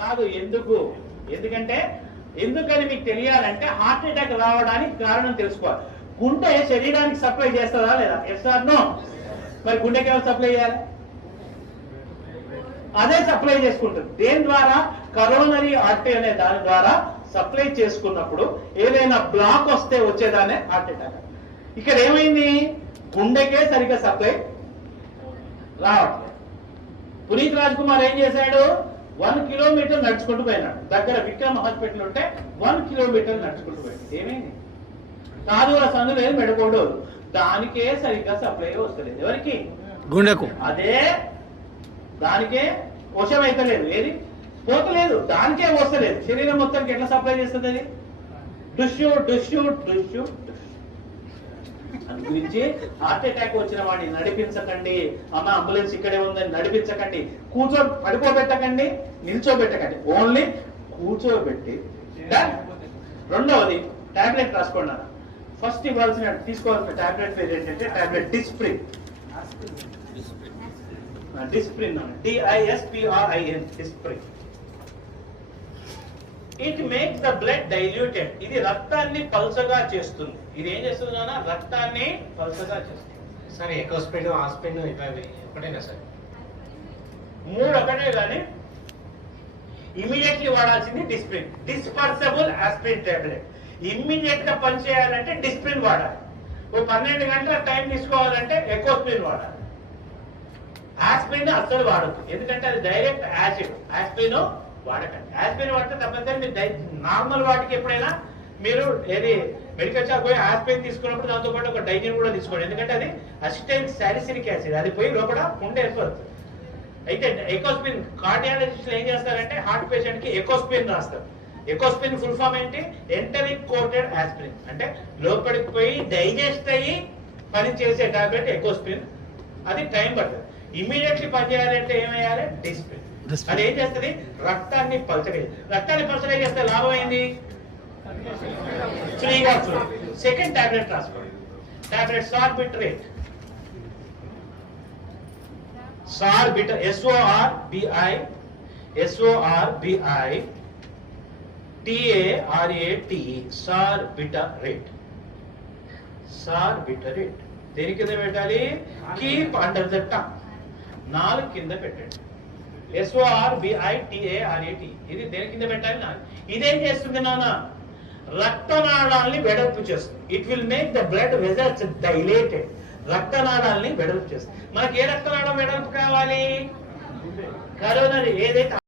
కాదు. ఎందుకంటే ఎందుకని మీకు తెలియాలంటే హార్ట్ అటాక్ రావడానికి కారణం తెలుసుకోవాలి. గుండె శరీరానికి సప్లై చేస్తుందా లేదా? Yes or no? మరి గుండెకి ఎవరు సప్లై చేయాలి? అదే సప్లై చేసుకుంటుంది. దేని ద్వారా? కరోనరీ ఆర్టరీ అనే దాని ద్వారా సప్లై చేసుకున్నప్పుడు ఏదైనా బ్లాక్ వస్తే వచ్చేదానే హార్ట్ అటాక్. ఇక్కడ ఏమైంది? గుండెకే సరిగ్గా సప్లై రావట్లేదు. పునీత్ రాజ్ కుమార్ ఏం చేశాడు? 1 కిలోమీటర్ నడుచుకుంటూ పోయినాడు. దగ్గర విక్రమ్ హాస్పిటల్ ఉంటే 1 కిలోమీటర్ నడుచుకుంటూ పోయాడు. ఏమైంది? కాదుల సందు లేదు, మెడకోడు, దానికే సరిగ్గా సప్లై వస్తలేదు. ఎవరికి? గుండెకు. అదే దానికే వశం అయితే లేదు, ఏది పోతలేదు, దానికే వస్తలేదు. శరీరం మొత్తానికి ఎట్లా సప్లై చేస్తుంది అది? డుష్యూ డుష్యూ డుష్యూ. అందు గురించి హార్ట్ అటాక్ వచ్చిన వాడిని నడిపించకండి. అమ్మ అంబులెన్స్ ఇక్కడే ఉందని నడిపించకండి. పడుకోబెట్టకండి, నిల్చోబెట్టకండి, ఓన్లీ కూర్చోబెట్టి. రెండవది టాబ్లెట్ రాసుకోండి. ఫస్ట్ తీసుకోవాల్సిన టాబ్లెట్ పేరు ఏంటంటే tablet Disprin. Disprin, DISPRIN, Disprin. It makes the blood diluted. ఇది రక్తాన్ని పల్చగా చేస్తుంది. ఇది ఏం చేస్తుంది నాన్న? రక్తాన్ని పల్చగా చేస్తుంది. సరే, ఎకోస్ప్రిన్, ఆస్ప్రిన్ ఒకటేనా సార్? 3 ఒకటే, కానీ ఇమీడియట్లీ వాడాల్సింది Disprin. Dispersible aspirin tablet. Immediate గా పనిచేయాలంటే డిస్ప్రిన్ వాడాలి. 12 గంటల టైం తీసుకోవాలంటే ఎకోస్ప్రిన్ వాడాలి. ఆస్ప్రిన్ అస్సలు వాడద్దు, ఎందుకంటే అది డైరెక్ట్ యాసిడ్. ఆస్ప్రిన్ వాడకండి. ఆస్ప్రిన్ వాడితే తప్పనిసరి మీరు నార్మల్ వాటికి ఎప్పుడైనా మీరు ఏది మెడికల్ షాప్ పోయి ఆస్ప్రిన్ తీసుకున్నప్పుడు దాంతో పాటు ఒక డైజిన్ కూడా తీసుకోండి. ఎందుకంటే అది అసిటైల్ సాలిసిలిక్ యాసిడ్, అది పోయి లోపల ఉండే ఏర్పడుతుంది. అయితే ఎకోస్ప్రిన్ కార్డియాలజిస్టులు ఏం చేస్తారంటే హార్ట్ పేషెంట్ కి ఎకోస్ప్రిన్ రాస్తారు. ఎకోస్ప్రిన్ ఫుల్ ఫామ్ ఏంటి? Enteric coated aspirin. అంటే లోపలికి పోయి డైజెస్ట్ అయ్యి పని చేసే టాబ్లెట్ ఎకోస్ప్రిన్. అది టైం పడుతుంది. ఇమీడియట్లీ పనిచేయాలంటే ఏమయ్యాలి? డిస్ప్రిన్. అది ఏం చేస్తుంది? రక్తాన్ని పలచగా. రక్తాన్ని పలచగా చేస్తే లాభం ఏంది? ఫ్రీగా ఫ్లో. సెకండ్ టాబ్లెట్ రాసుకోండి. టాబ్లెట్ సార్బిట్రేట్. సార్బిటర్, SORBITARATE, సార్బిటరేట్. సార్బిటరేట్ దేని కింద పెట్టాలి? Keep under the tongue. 4 కింద పెట్టండి. SORBITARATE, ఇది దేని కింద పెట్టాలి? 4. ఇదేం చేస్తుంది నాన్న? రక్తనాళాల్ని వెడల్పు చేస్తుంది. It will make the blood vessels dilated. రక్తనాళాల్ని వెడల్పు చేస్తుంది. మనకి ఏ రక్తనాళం వెడల్పు కావాలి? కరోనరీ, ఏదైతే